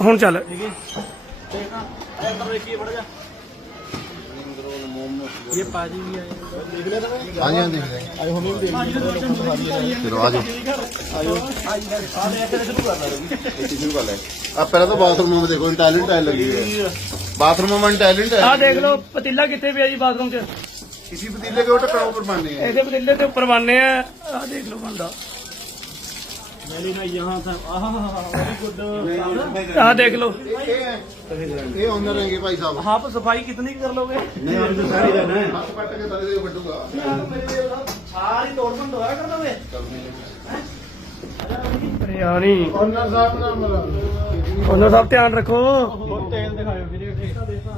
ਹੁਣ ਚੱਲ। ਇਹ ਪਾਜੀ ਵੀ ਆਏ ਦੇਖ ਲਿਆ ਤਾਂ ਹਾਂਜੀ ਵੀ ਦੇਖ ਲਿਆ ਚਲੋ ਆਜੋ ਆ ਲੈ ਇੱਥੇ ਸ਼ੁਰੂ ਕਰ ਆ ਪਹਿਲਾਂ ਆ ਦੇਖ ਲਓ ਪਤੀਲਾ ਕਿੱਥੇ ਪਿਆ ਜੀ ਬਾਥਰੂਮ 'ਚ? ਕਿਸੇ ਪਤੀਲੇ ਦੇ ਉੱਪਰ ਟੱਕਣਾ ਉੱਪਰ ਬੰਨੇ ਆ ਇਹਦੇ ਪਤੀਲੇ ਦੇ ਉੱਪਰ ਬੰਨੇ ਆ। ਆ ਦੇਖ ਲਓ मैंने ना यहाँ था हाँ देख लो ये ऑनर रहेंगे भाई साहब आप सफाई कितनी कर लोगे नहीं हम तो सारी रहना है हाथ पट के तले से बटूंगा सारी तोड़बंद होया कर दोगे यानी ऑनर साहब ना मिला ऑनर साहब ध्यान रखो तेल दिखाओ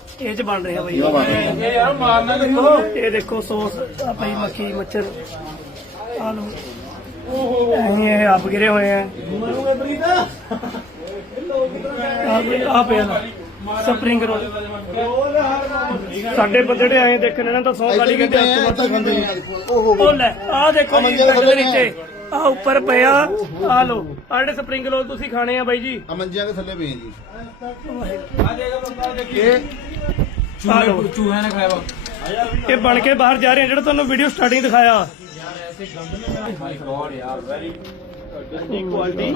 ਇਹ ਚ ਬਣ ਰਿਹਾ ਬਈ। ਇਹ ਯਾਰ ਮਾਰਨਾ ਦੇਖੋ ਇਹ ਦੇਖੋ ਸੌਸ ਆ ਭਾਈ ਮੱਖੀ ਮੱਛਰ ਆਲੂ। ਓਹੋ। ਇਹ ਆਪ ਗਿਰੇ ਹੋਏ ਆ। ਮਰੂਗੇ ਪ੍ਰੀਤਾ? ਆ ਪਿਆ ਨਾ। Spring roll. ਸਾਡੇ ਬੰਦੇ ਆਏ ਦੇਖਣ ਨਾ ਤਾਂ ਸੌ ਗਾਲੀ ਕਹਿੰਦੇ ਹੱਥ ਤੋਂ ਖਾਂਦੇ ਉਹ ਲੈ ਆ ਦੇਖੋ ਮੰਜੇ ਨੀਚੇ। ਆ ਉੱਪਰ ਪਿਆ। ਆ ਲੋ ਆ ਸਪਰਿੰਗ ਰੋਲ ਤੁਸੀਂ ਖਾਣੇ ਆ ਬਾਈ ਜੀ। ਆ ਮੰਜਿਆਂ ਦੇ ਥੱਲੇ ਪਏ ਜੀ। ਆ ਦੇਗਾ ਬੰਦਾ ਦੇਖੀ। ਆਹ ਲਓ। ਚੂਹੇ ਚੂਹਿਆਂ ਨੇ ਖਾਇਆ ਵਾ ਇਹ ਬਣ ਕੇ ਬਾਹਰ ਜਾ ਰਿਹਾ ਜਿਹੜਾ ਤੁਹਾਨੂੰ ਵੀਡੀਓ ਸਟਾਰਟਿੰਗ ਦਿਖਾਇਆ। ਮਾਈ ਗੋਡ ਯਾਰ ਵੈਰੀ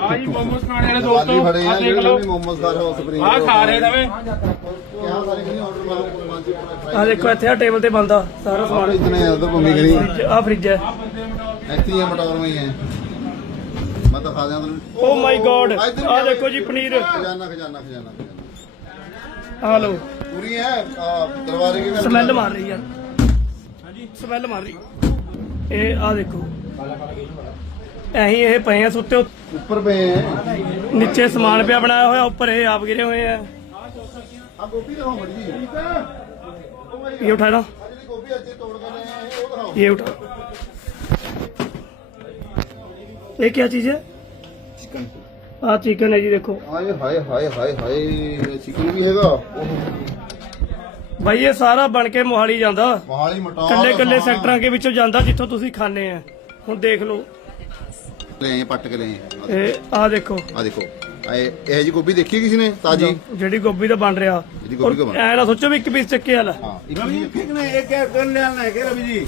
ਆ ਜੀ ਮੋਮੋਸ ਖਾਣੇ ਵਾਲੇ ਦੋਸਤੋ ਫੜੇ ਆ ਆ ਦੇਖ ਲਓ। ਮੋਮੋਸ ਦਾ ਹਾਊਸ ਸਪਰਿੰਗ ਆ ਖਾ ਰਹੇ ਨਵੇਂ। ਕਿਆ ਸਾਰੇ ਕਿ ਆਰਡਰ ਮਾਰੋ ਪੰਜ ਪੁਣਾ ਆਹ ਦੇਖੋ ਇੱਥੇ ਆ ਟੇਬਲ ਤੇ ਬੰਦਾ ਸਾਰਾ ਸਮਾਨ। ਸਾਰੇ ਇਤਨੇ ਉਧਰ ਭੂਮੀ ਗਰੀ ਆ ਫ੍ਰਿਜ ਹੈ। ਇੱਥੇ ਹੀ ਆ ਮਟੌਰ ਮੈਂ ਹੀ ਹੈ। ਮੈਂ ਤਾਂ ਖਾ ਜਾਂਦਾ ਓ ਮਾਈ ਗੋਡ ਆ ਦੇਖੋ ਜੀ ਪਨੀਰ। ਖਜ਼ਾਨਾ ਖਜ਼ਾਨਾ ਖਜ਼ਾਨਾ ਖਜ਼ਾਨਾ। ਆ ਲੋ ਪੂਰੀ ਹੈ ਆ, ਦਰਬਾਰੇ ਕੇ ਸਮੈਲ ਮਾਰ ਰਹੀ ਯਾਰ ਸਮੈਲ ਮਾਰ ਰਹੀ। ਇਹ ਆ ਦੇਖੋ। ਐਹੀ ਇਹ ਪਏ ਆ ਸੁੱਤੇ। ਉੱਪਰ ਪਏ ਹੈ ਨੀਚੇ ਸਮਾਨ ਪਿਆ ਬਣਾਇਆ ਹੋਇਆ ਉੱਪਰ ਇਹ ਆਪ ਗਿਰੇ ਹੋਏ ਆ। ਆ ਇਹ ਉਠਾ ਲਾ ਜਿਹੜੀ ਗੋਭੀ ਅੱਜ ਤੋੜ ਕੇ ਲਏ ਆ ਚਿਕਨ ਹੈ ਜੀ ਦੇਖੋ। ਆਏ ਹਾਏ ਹਾਏ ਹਾਏ ਹਾਏ ਚਿਕਨ ਵੀ ਹੈਗਾ। ਭਾਈ ਇਹ ਸਾਰਾ ਬਣ ਕੇ ਮੋਹਾਲੀ ਜਾਂਦਾ। ਮੋਹਾਲੀ ਮਟਾ ਕੱਲੇ ਕੱਲੇ ਸੈਕਟਰਾਂ ਦੇ ਵਿੱਚੋਂ ਜਾਂਦਾ ਜਿੱਥੋਂ ਤੁਸੀਂ ਖਾਣੇ ਆ। ਹੁਣ ਦੇਖ ਲਓ। ਲੈ ਪੱਟ ਕੇ ਲੈ। ਇਹ ਆ ਦੇਖੋ। ਆ ਦੇਖੋ। ਇਹ ਜੀ ਗੋਭੀ ਦੇਖੀ ਕਿਸੇ ਨੇ ਤਾਜੀ? ਜਿਹੜੀ ਗੋਭੀ ਦਾ ਬਣ ਰਿਹਾ। ਜਿਹੜੀ ਗੋਭੀ ਦਾ ਬਣ ਰਿਹਾ। ਐ ਨਾ ਸੋਚੋ ਵੀ ਇੱਕ ਪੀਸ ਚੱਕੇ ਵਾਲਾ। ਹਾਂ ਇੱਕ ਪੀਸ ਕਿਨੇ ਇਹ ਕਹਿ ਲੈਣਾ ਹੈ ਕਿ ਰਵੀ ਜੀ।